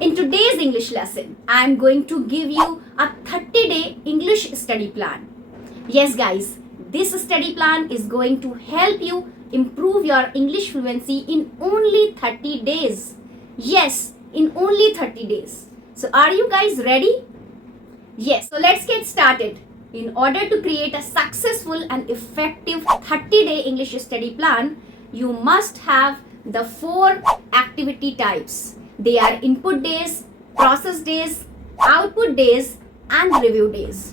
In today's English lesson, I am going to give you a 30-day English study plan. Yes guys, this study plan is going to help you improve your English fluency in only 30 days. Yes, in only 30 days. So are you guys ready? Yes, so let's get started. In order to create a successful and effective 30-day English study plan, you must have the 4 activity types. They are input days, process days, output days, and review days.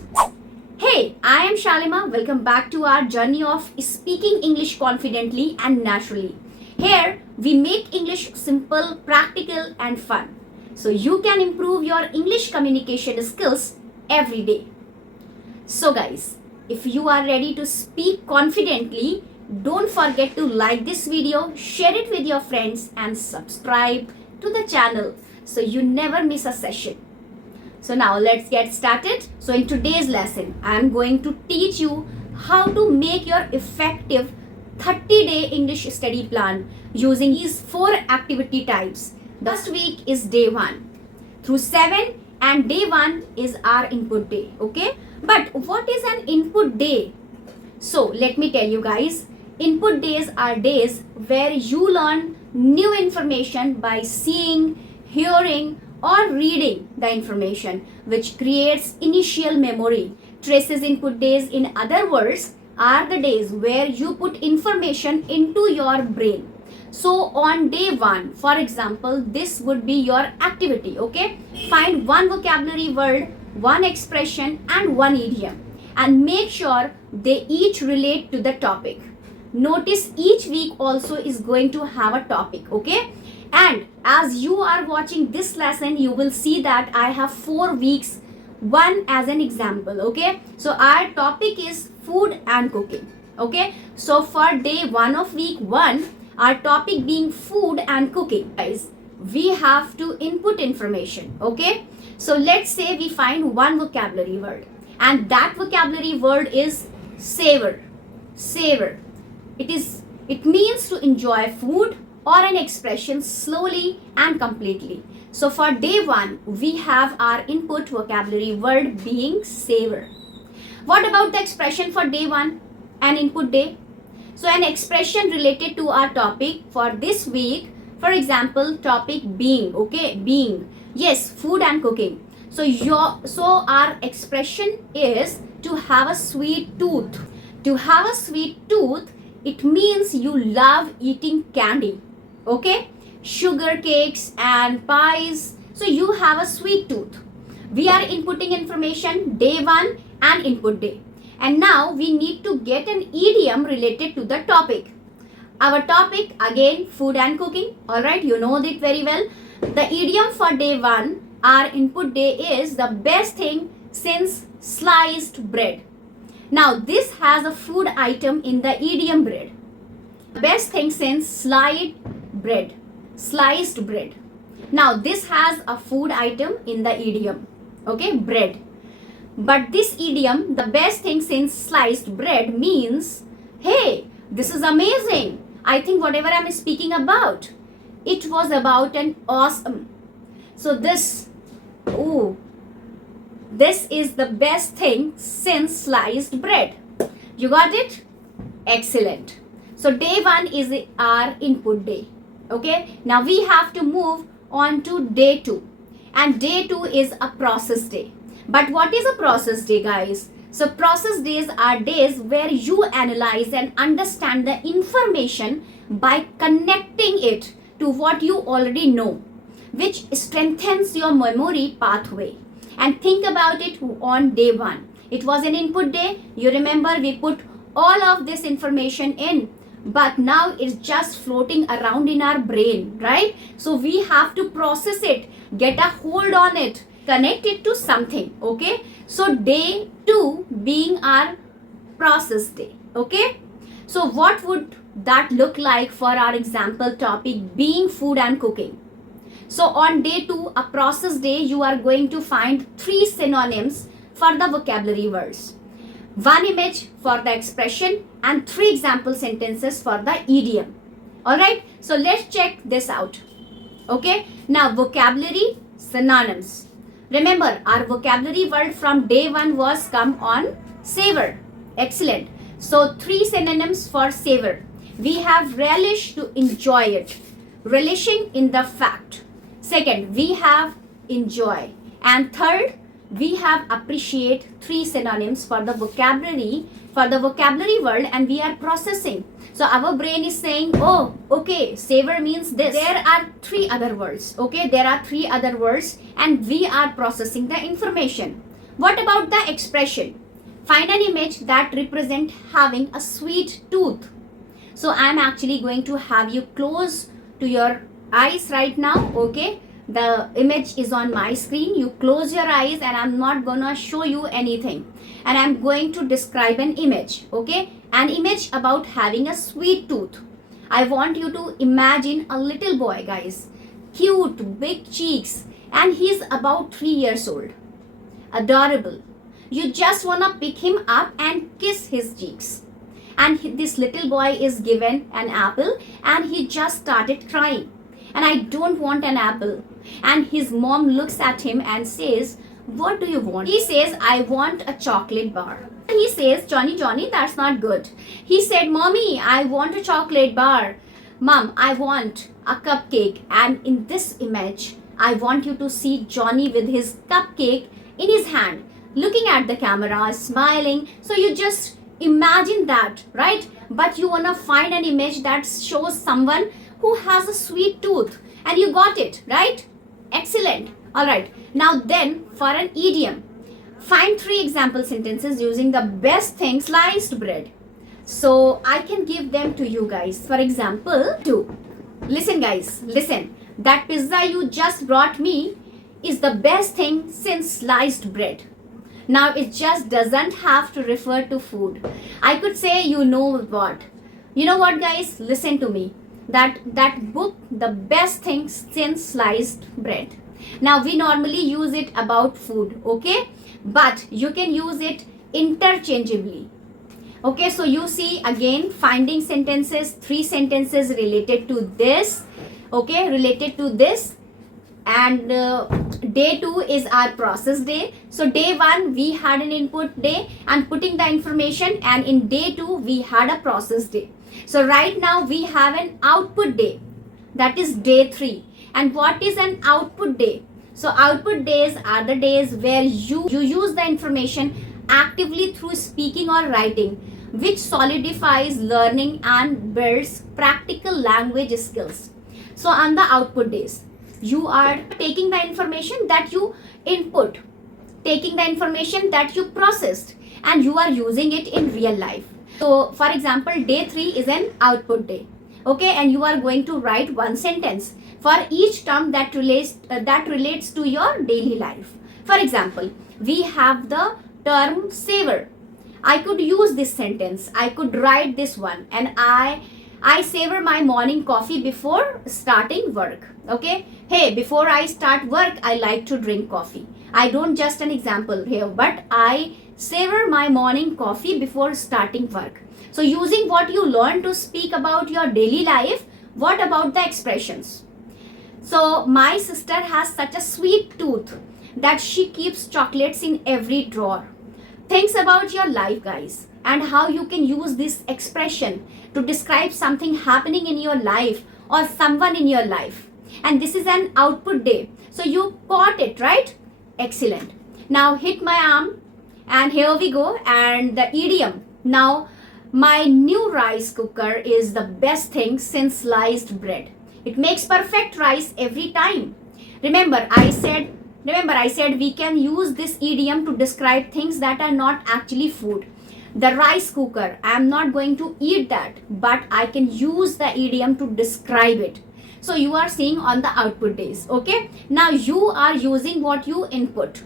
Hey, I am Shalima. Welcome back to our journey of speaking English confidently and naturally. Here, we make English simple, practical, and fun, so you can improve your English communication skills every day. So guys, if you are ready to speak confidently, don't forget to like this video, share it with your friends, and subscribe to the channel so you never miss a session. So now let's get started. So in today's lesson, I am going to teach you how to make your effective 30-day English study plan using these 4 activity types. The first week is day 1 through 7, and day 1 is our input day. Okay, but what is an input day? So let me tell you guys, input days are days where you learn new information by seeing, hearing, or reading the information, which creates initial memory. Traces input days, in other words, are the days where you put information into your brain. So on day 1, for example, this would be your activity. Okay, find one vocabulary word, one expression, and one idiom, and make sure they each relate to the topic. Notice each week also is going to have a topic. Okay, and as you are watching this lesson, you will see that I have 4 weeks, one as an example. Okay, so our topic is food and cooking. Okay, so for day 1 of week 1, our topic being food and cooking, guys, we have to input information. Okay, so let's say we find one vocabulary word, and that vocabulary word is savor. Savor. It means to enjoy food, or an expression slowly and completely. So for day 1, we have our input vocabulary word being savor. What about the expression for day 1 and input day? So an expression related to our topic for this week, for example, topic being, okay, being, yes, food and cooking. So our expression is to have a sweet tooth. To have a sweet tooth, it means you love eating candy. Okay, sugar cakes and pies. So you have a sweet tooth. We are inputting information day 1 and input day. And now we need to get an idiom related to the topic. Our topic again, food and cooking. Alright, you know it very well. The idiom for day 1, our input day, is the best thing since sliced bread. Now this has a food item in the idiom bread. Best thing since sliced bread. Sliced bread. Now this has a food item in the idiom. Okay, bread. But this idiom, the best thing since sliced bread, means, hey, this is amazing. I think whatever I'm speaking about, it was about an awesome. So this is the best thing since sliced bread. You got it? Excellent. So day 1 is our input day. Okay, now we have to move on to day 2. And day 2 is a process day. But what is a process day, guys? So process days are days where you analyze and understand the information by connecting it to what you already know, which strengthens your memory pathway. And think about it on day 1. It was an input day. You remember we put all of this information in, but now it's just floating around in our brain, right? So we have to process it, get a hold on it, connect it to something. Okay, so day 2 being our process day. Okay, so what would that look like for our example topic being food and cooking? So on day 2, a process day, you are going to find 3 synonyms for the vocabulary words, 1 image for the expression, and 3 example sentences for the idiom. Alright, so let's check this out. Okay, now vocabulary synonyms. Remember, our vocabulary word from day 1 was come on savor. Excellent. So 3 synonyms for savor. We have relish, to enjoy it, relishing in the fact. Second, we have enjoy. And third, we have appreciate. 3 synonyms for the vocabulary world, and we are processing. So our brain is saying, oh, okay, savor means this. There are 3 other words. Okay, there are 3 other words, and we are processing the information. What about the expression? Find an image that represent having a sweet tooth. So I am actually going to have you close to your eyes right now. Okay, the image is on my screen. You close your eyes, and I'm not gonna show you anything, and I'm going to describe an image. Okay, an image about having a sweet tooth. I want you to imagine a little boy, guys, cute, big cheeks, and he's about 3 years old. Adorable. You just wanna pick him up and kiss his cheeks. And this little boy is given an apple, and he just started crying. And I don't want an apple. And his mom looks at him and says, what do you want? He says, I want a chocolate bar. And he says, Johnny, that's not good. He said, Mommy, I want a chocolate bar. Mom, I want a cupcake. And in this image, I want you to see Johnny with his cupcake in his hand, looking at the camera, smiling. So you just imagine that, right? But you want to find an image that shows someone who has a sweet tooth, and you got it, right? Excellent. All right. Now then, for an idiom, find 3 example sentences using the best thing, sliced bread. So I can give them to you guys. For example, 2. Listen, guys, listen. That pizza you just brought me is the best thing since sliced bread. Now it just doesn't have to refer to food. I could say, you know what? You know what, guys? Listen to me. That book, the best thing since sliced bread. Now we normally use it about food, okay? But you can use it interchangeably. Okay, so you see again, finding sentences, 3 sentences related to this. Okay, related to this. And day 2 is our process day. So day 1 we had an input day and putting the information, and in day 2 we had a process day. So right now we have an output day, that is day 3. And what is an output day? So output days are the days where you use the information actively through speaking or writing, which solidifies learning and builds practical language skills. So on the output days, you are taking the information that you input, taking the information that you processed, and you are using it in real life. So for example, day 3 is an output day. Okay, and you are going to write 1 sentence for each term that relates to your daily life. For example, we have the term savor. I could use this sentence. I could write this one, and I savor my morning coffee before starting work. Okay, hey, before I start work, I like to drink coffee. I don't just an example here, but I savor my morning coffee before starting work. So using what you learn to speak about your daily life, what about the expressions? So my sister has such a sweet tooth that she keeps chocolates in every drawer. Think about your life, guys, and how you can use this expression to describe something happening in your life or someone in your life. And this is an output day. So you caught it, right? Excellent. Now hit my arm, and here we go. And the idiom. Now, my new rice cooker is the best thing since sliced bread. It makes perfect rice every time. Remember, I said we can use this idiom to describe things that are not actually food. The rice cooker, I am not going to eat that, but I can use the idiom to describe it. So you are seeing on the output days. Okay. Now you are using what you input,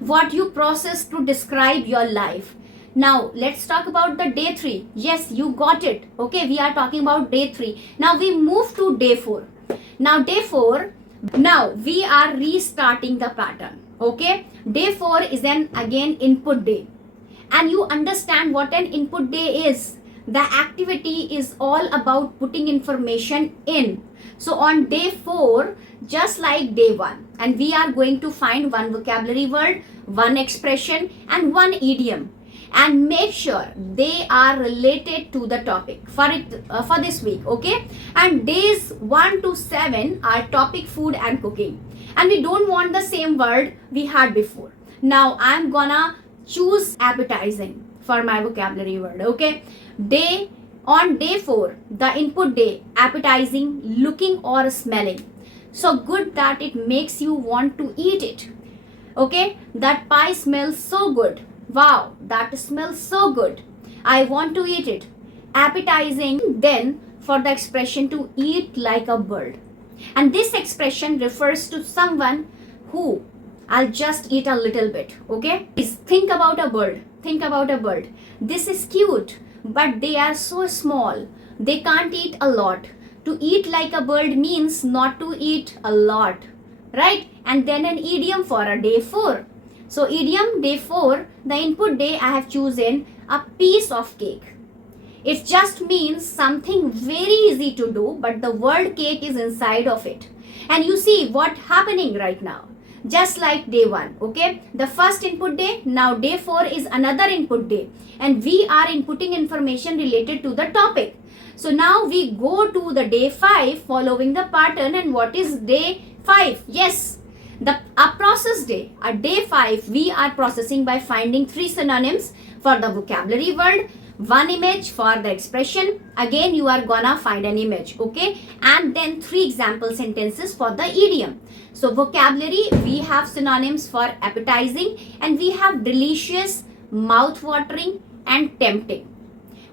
what you process to describe your life. Now let's talk about the day 3. Yes, you got it. Okay, we are talking about day 3. Now we move to day 4. Now day 4, now we are restarting the pattern. Okay, day 4 is an again input day. And you understand what an input day is. The activity is all about putting information in. So on day 4, just like day 1, and we are going to find one vocabulary word, one expression and one idiom, and make sure they are related to the topic for this week, okay? And days 1 to 7 are topic food and cooking, and we don't want the same word we had before. Now I'm gonna choose appetizing for my vocabulary word, okay? On day 4, the input day, appetizing, looking or smelling. So good that it makes you want to eat it. Okay, that pie smells so good. Wow, that smells so good. I want to eat it. Appetizing then for the expression to eat like a bird. And this expression refers to someone who I'll just eat a little bit, okay? Please think about a bird. Think about a bird. This is cute, but they are so small. They can't eat a lot. To eat like a bird means not to eat a lot, right? And then an idiom for a day 4. So idiom day 4, the input day I have chosen a piece of cake. It just means something very easy to do, but the word cake is inside of it. And you see what happening right now. Just like day 1, okay? The first input day, now day 4 is another input day. And we are inputting information related to the topic. So now we go to the day 5 following the pattern. And what is day 5? Yes, a process day. A day 5 we are processing by finding 3 synonyms for the vocabulary word, 1 image for the expression. Again you are gonna find an image, okay? And then 3 example sentences for the idiom. So vocabulary, we have synonyms for appetizing and we have delicious, mouth-watering and tempting.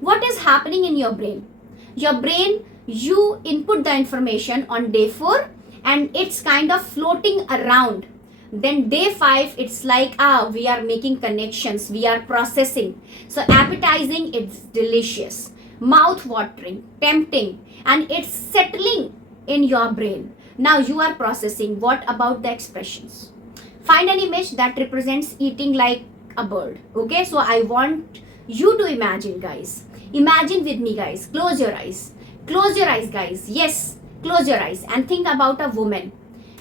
What is happening in your brain? Your brain, you input the information on day 4 and it's kind of floating around. Then day 5, it's like, we are making connections, we are processing. So appetizing, it's delicious, mouth-watering, tempting, and it's settling in your brain. Now you are processing. What about the expressions? Find an image that represents eating like a bird, okay? So I want you to imagine, guys. Imagine with me, guys. Close your eyes. Close your eyes, guys. Yes, close your eyes and think about a woman.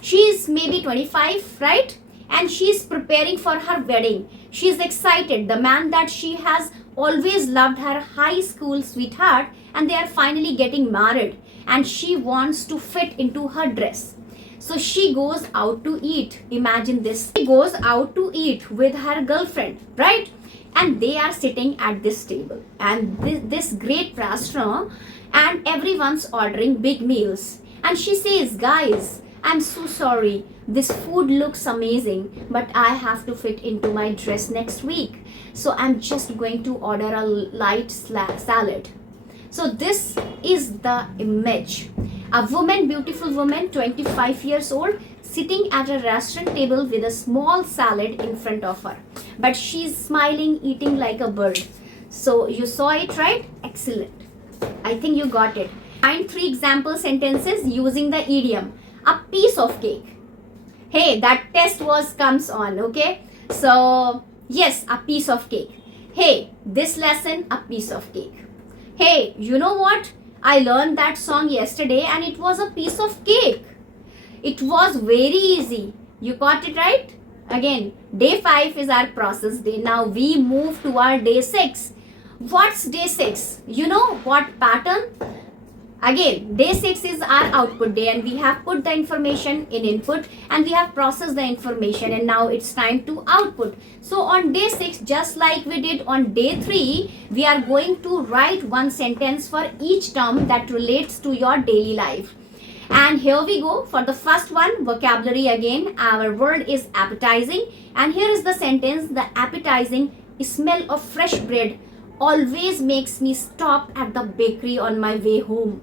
She is maybe 25, right? And she is preparing for her wedding. She is excited. The man that she has always loved, her high school sweetheart, and they are finally getting married. And she wants to fit into her dress. So she goes out to eat. Imagine this. She goes out to eat with her girlfriend, right? And they are sitting at this table. And this great restaurant, and everyone's ordering big meals. And she says, guys, I'm so sorry. This food looks amazing, but I have to fit into my dress next week. So I'm just going to order a light salad. So this is the image. A woman, beautiful woman, 25 years old, sitting at a restaurant table with a small salad in front of her. But she's smiling, eating like a bird. So you saw it, right? Excellent. I think you got it. Find 3 example sentences using the idiom. A piece of cake. Hey, that test comes on, okay? So, yes, a piece of cake. Hey, this lesson, a piece of cake. Hey, you know what? I learned that song yesterday and it was a piece of cake. It was very easy. You got it right? Again, day 5 is our process day. Now we move to our day 6. What's day 6? You know what pattern? Again, day 6 is our output day and we have put the information in input and we have processed the information and now it's time to output. So on day 6, just like we did on day 3, we are going to write one sentence for each term that relates to your daily life. And here we go for the first one, vocabulary again. Our word is appetizing and here is the sentence. The appetizing smell of fresh bread always makes me stop at the bakery on my way home.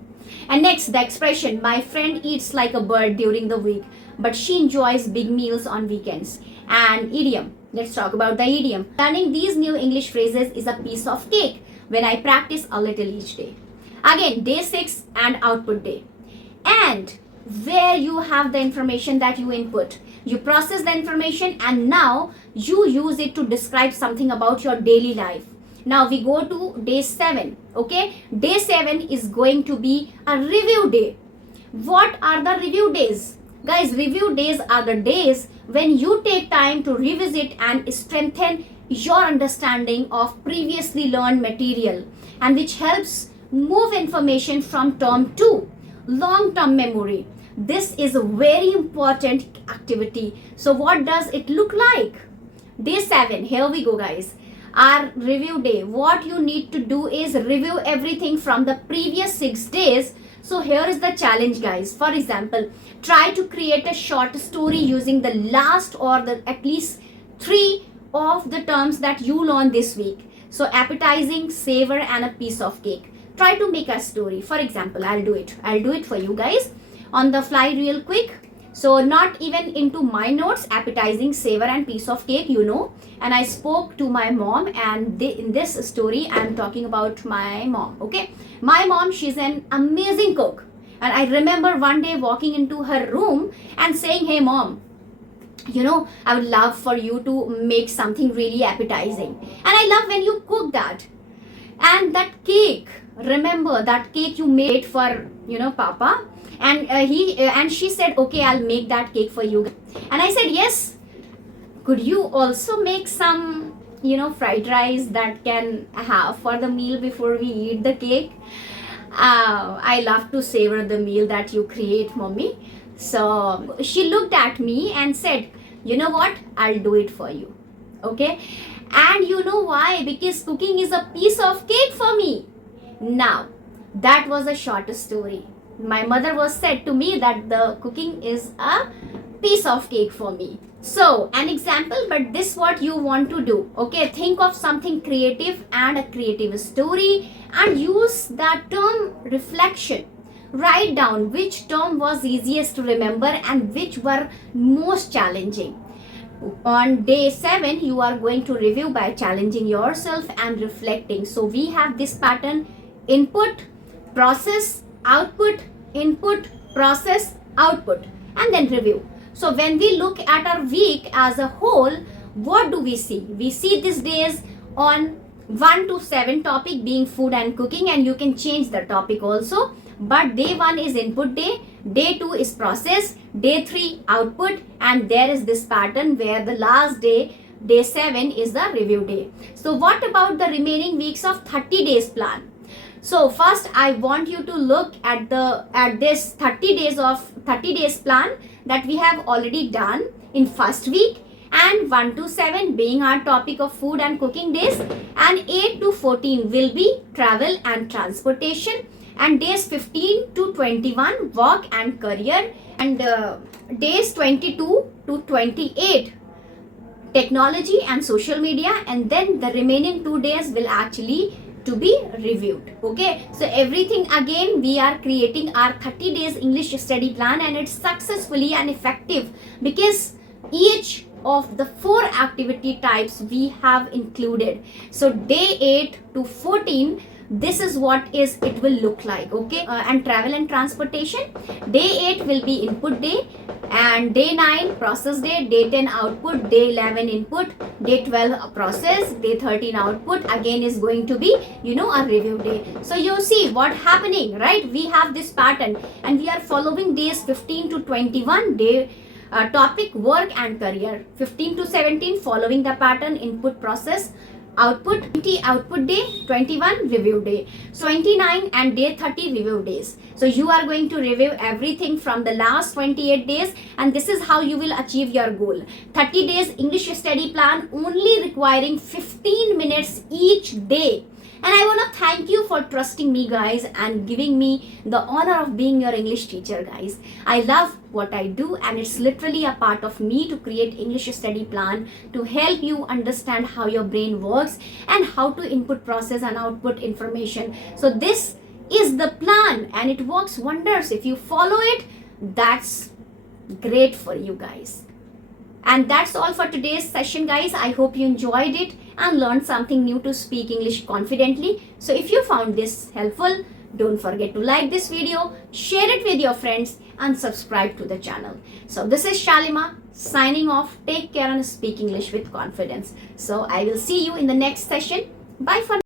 And next, the expression, my friend eats like a bird during the week, but she enjoys big meals on weekends. And idiom, let's talk about the idiom. Learning these new English phrases is a piece of cake when I practice a little each day. Again, day 6 and output day. And where you have the information that you input, you process the information and now you use it to describe something about your daily life. Now we go to day 7, okay? Day 7 is going to be a review day. What are the review days? Guys, review days are the days when you take time to revisit and strengthen your understanding of previously learned material, and which helps move information from term to long-term memory. This is a very important activity. So what does it look like? Day 7, here we go guys. Our review day. What you need to do is review everything from the previous 6 days. So here is the challenge guys. For example, try to create a short story using the last or the at least 3 of the terms that you learned this week. So appetizing, savor and a piece of cake. Try to make a story. For example, I'll do it for you guys on the fly real quick. So not even into my notes, appetizing, savor and piece of cake, you know. And I spoke to my mom, and in this story, I'm talking about my mom, okay. My mom, she's an amazing cook. And I remember one day walking into her room and saying, hey mom, you know, I would love for you to make something really appetizing. And I love when you cook that. And that cake, remember that cake you made for, you know, Papa. And she said, okay, I'll make that cake for you. And I said, yes. Could you also make some, you know, fried rice that can have for the meal before we eat the cake? I love to savor the meal that you create, mommy. So she looked at me and said, you know what? I'll do it for you. Okay. And you know why? Because cooking is a piece of cake for me. Now, that was a short story. My mother was said to me that the cooking is a piece of cake for me. So, an example, but this what you want to do. Okay, think of something creative and a creative story and use that term reflection. Write down which term was easiest to remember and which were most challenging. On day 7, you are going to review by challenging yourself and reflecting. So, we have this pattern: input, process, output, input, process, output, and then review. So when we look at our week as a whole, what do we see? We see these days on 1 to 7 topic being food and cooking, and you can change the topic also. But day 1 is input day, day 2 is process, day 3 output, and there is this pattern where the last day, day 7 is the review day. So what about the remaining weeks of 30 days plan? So first I want you to look at this 30 days plan that we have already done in first week, and 1 to 7 being our topic of food and cooking days, and 8 to 14 will be travel and transportation, and days 15 to 21 work and career, and days 22 to 28 technology and social media, and then the remaining 2 days will actually to be reviewed. Okay, so everything again, we are creating our 30 days English study plan, and it's successfully and effective because each of the 4 activity types we have included. So day 8 to 14, this is what it will look like. Okay, and travel and transportation, day 8 will be input day, and day 9 process day, day 10 output, day 11 input, day 12 process, day 13 output again is going to be, you know, a review day. So you see what happening, right? We have this pattern, and we are following days 15 to 21 day topic work and career, 15 to 17 following the pattern input process output, 20 output day, 21 review day, 29 and day 30 review days. So you are going to review everything from the last 28 days, and this is how you will achieve your goal. 30 days English study plan, only requiring 15 minutes each day. And I want to thank you for trusting me guys and giving me the honor of being your English teacher guys. I love what I do, and it's literally a part of me to create English study plan to help you understand how your brain works and how to input, process and output information. So this is the plan, and it works wonders. If you follow it, that's great for you guys. And that's all for today's session guys. I hope you enjoyed it and learned something new to speak English confidently. So if you found this helpful, don't forget to like this video, share it with your friends and subscribe to the channel. So this is Shalima signing off. Take care and speak English with confidence. So I will see you in the next session. Bye for now.